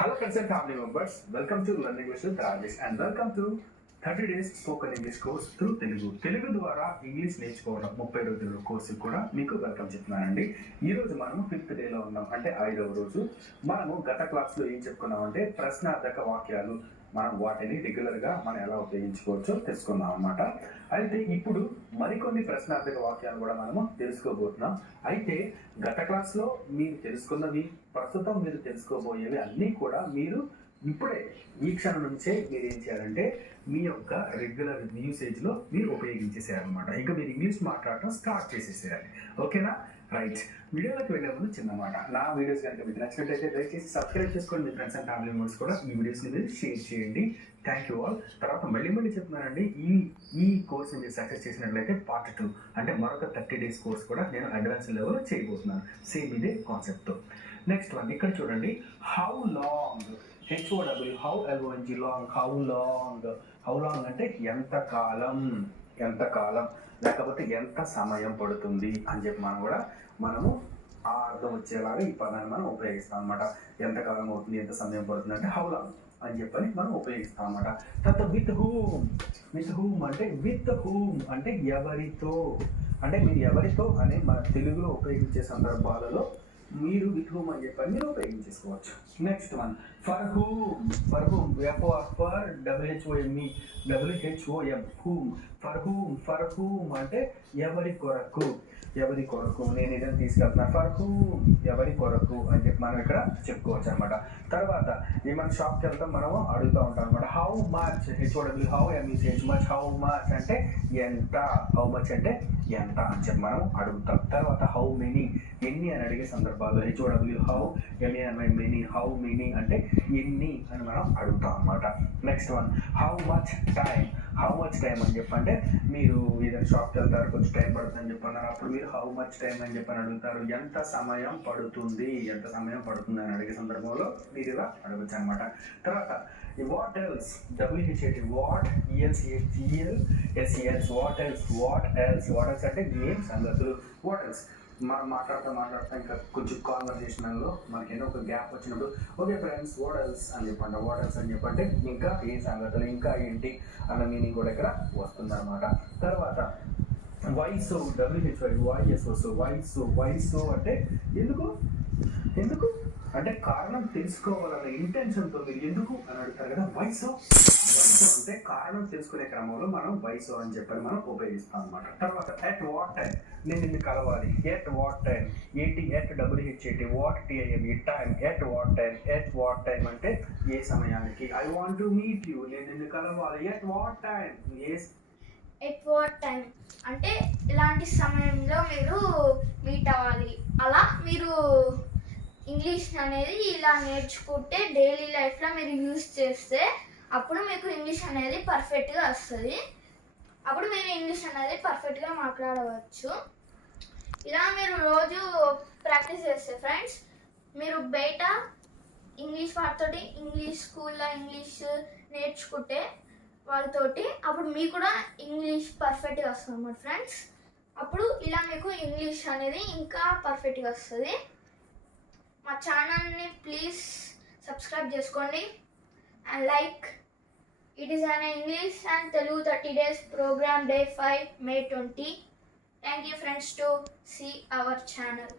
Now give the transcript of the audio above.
Hello friends and family members, welcome to Learn English with Rajesh and welcome to 30 days spoken English course through Telugu. Telugu ద్వారా English నేర్చుకోవడం 30 రోజుల course కూడా మీకు welcome చెప్తున్నానండి. ఈ రోజు మనము 5th డేలో ఉన్నాం, అంటే 5వ రోజు. మనము గత క్లాస్లో ఏం చెప్పుకున్నామంటే ప్రశ్నార్థక వాక్యాలు, మనం వాటిని రెగ్యులర్గా మనం ఎలా ఉపయోగించుకోవచ్చో తెలుసుకున్నాం అన్నమాట. అయితే ఇప్పుడు మరికొన్ని ప్రశ్నార్థక వాక్యాలు కూడా మనము తెలుసుకోబోతున్నాం. అయితే గత క్లాస్లో మీరు తెలుసుకున్నవి, ప్రస్తుతం మీరు తెలుసుకోబోయేవి అన్నీ కూడా మీరు ఇప్పుడే ఈ క్షణం నుంచే మీరు ఏం చేయాలంటే మీ యొక్క రెగ్యులర్ యూసేజ్లో మీరు ఉపయోగించేసేయాలన్నమాట. ఇంకా మీరు ఇంగ్లీష్ మాట్లాడటం స్టార్ట్ చేసేసేయాలి. ఓకేనా? రైట్. వీడియోలోకి వెళ్ళే ముందు చిన్నమాట, నా వీడియోస్ కనుక మీకు నచ్చినట్టయితే దయచేసి సబ్స్క్రైబ్ చేసుకోండి. మీ ఫ్రెండ్స్ అండ్ ఫ్యామిలీ మెంబర్స్ కూడా ఈ వీడియోస్ని మీరు షేర్ చేయండి. Thank you all. తర్వాత మళ్ళీ చెప్తున్నానండి, ఈ కోర్స్ని మీరు సక్సెస్ చేసినట్లయితే పార్ట్ 2 అంటే మరొక 30 days కోర్స్ కూడా నేను అడ్వాన్స్ లెవెల్లో చేయబోతున్నాను, సేమ్ ఇదే కాన్సెప్ట్తో. నెక్స్ట్ వన్ ఇక్కడ చూడండి, how long, HOW, how LONG, long, how long అంటే ఎంతకాలం, లేకపోతే ఎంత సమయం పడుతుంది అని చెప్పి మనము ఆ అర్థం వచ్చేలాగా ఈ పదాన్ని మనం ఉపయోగిస్తాం అనమాట. ఎంతకాలం అవుతుంది, ఎంత సమయం పడుతుంది అంటే హౌ లాంగ్ అని చెప్పని మనం ఉపయోగిస్తాం అనమాట. తర్వాత విత్ హూమ్ అంటే ఎవరితో, అంటే మీరు ఎవరితో అనే మన తెలుగులో ఉపయోగించే సందర్భాలలో మీరు విత్ హూమ్ అని చెప్పని మీరు ఉపయోగించేసుకోవచ్చు. Next one for whom, for WHOM, for whom అంటే ఎవరి కొరకు, నేను ఏదైనా తీసుకెళ్తున్నాను, ఫర్ హూమ్ ఎవరి కొరకు అని చెప్పి మనం ఇక్కడ చెప్పుకోవచ్చు అనమాట. తర్వాత ఏమైనా షాప్కి వెళ్తాం, మనము అడుగుతూ ఉంటాం అనమాట. How much, HOW, how much, how much అంటే ఎంత, హౌ మచ్ అంటే ఎంత అని చెప్పి మనం అడుగుతాం. తర్వాత హౌ మెనీ, ఎన్ని అని అడిగే సందర్భాల్లో HOW how, many, how many అంటే ఎన్ని అని మనం అడుగుతాం అనమాట. Next one how much time అని చెప్పంటే మీరు ఏదైనా షాప్కి వెళ్తారు, కొంచెం టైం పడుతుంది అని చెప్పన్నారు, అప్పుడు మీరు హౌ మచ్ టైం అని చెప్పని అడుగుతారు. ఎంత సమయం పడుతుంది అని అడిగే సందర్భంలో మీరు ఇలా అడగచ్చు అనమాట. తర్వాత what else, WHAT, what, ELSES, what else అంటే ఏం సంగతులు. వాట్ ఎల్స్ మనం మాట్లాడుతూ ఇంకా కొంచెం కాన్వర్జేషనల్లో మనకి ఏదో ఒక గ్యాప్ వచ్చినప్పుడు ఓకే ఫ్రెండ్స్ వాట్ ఎల్స్ అని చెప్పంటే ఇంకా ఏం సంగతులు, ఇంకా ఏంటి అన్న మీనింగ్ కూడా ఇక్కడ వస్తుంది అనమాట. తర్వాత వైస్, వైస్ అంటే ఎందుకు అంటే కారణం తెలుసుకోవాలన్న ఇంటెన్షన్తో మీరు ఎందుకు అని అడుగుతారు కదా. వైస్ అంటే కారణం తెలుసుకునే క్రమంలో మనం వైస్ అని చెప్పని మనం ఉపయోగిస్తాం అనమాట. తర్వాత ఎట్ వాట్ టైం, నేను నిన్ను కలవాలి, at what time, at WHAT, what TIME, time, at what time అంటే ఏ సమయానికి. I want to meet you, నేను నిన్ను కలవాలి, at what time, at what time అంటే ఇలాంటి సమయంలో మీరు మీట్ అవ్వాలి. అలా మీరు ఇంగ్లీష్ అనేది ఇలా నేర్చుకుంటే డైలీ లైఫ్లో మీరు యూజ్ చేస్తే అప్పుడు మీకు ఇంగ్లీష్ అనేది పర్ఫెక్ట్గా వస్తుంది. అప్పుడు మీరు ఇంగ్లీష్ అనేది పర్ఫెక్ట్గా మాట్లాడవచ్చు. ఇలా మీరు రోజు ప్రాక్టీస్ చేస్తే ఫ్రెండ్స్, మీరు బయట ఇంగ్లీష్ వాటితోటి, ఇంగ్లీష్ స్కూల్లో ఇంగ్లీష్ నేర్చుకుంటే వాళ్ళతోటి, అప్పుడు మీకు కూడా ఇంగ్లీష్ పర్ఫెక్ట్గా వస్తుంది అన్నమాట ఫ్రెండ్స్. అప్పుడు ఇలా మీకు ఇంగ్లీష్ అనేది ఇంకా పర్ఫెక్ట్గా వస్తుంది. మా ఛానల్ని ప్లీజ్ సబ్స్క్రైబ్ చేసుకోండి and like. It is an English and Telugu 30 days program, day 5, May 20. Thank you friends to see our channel.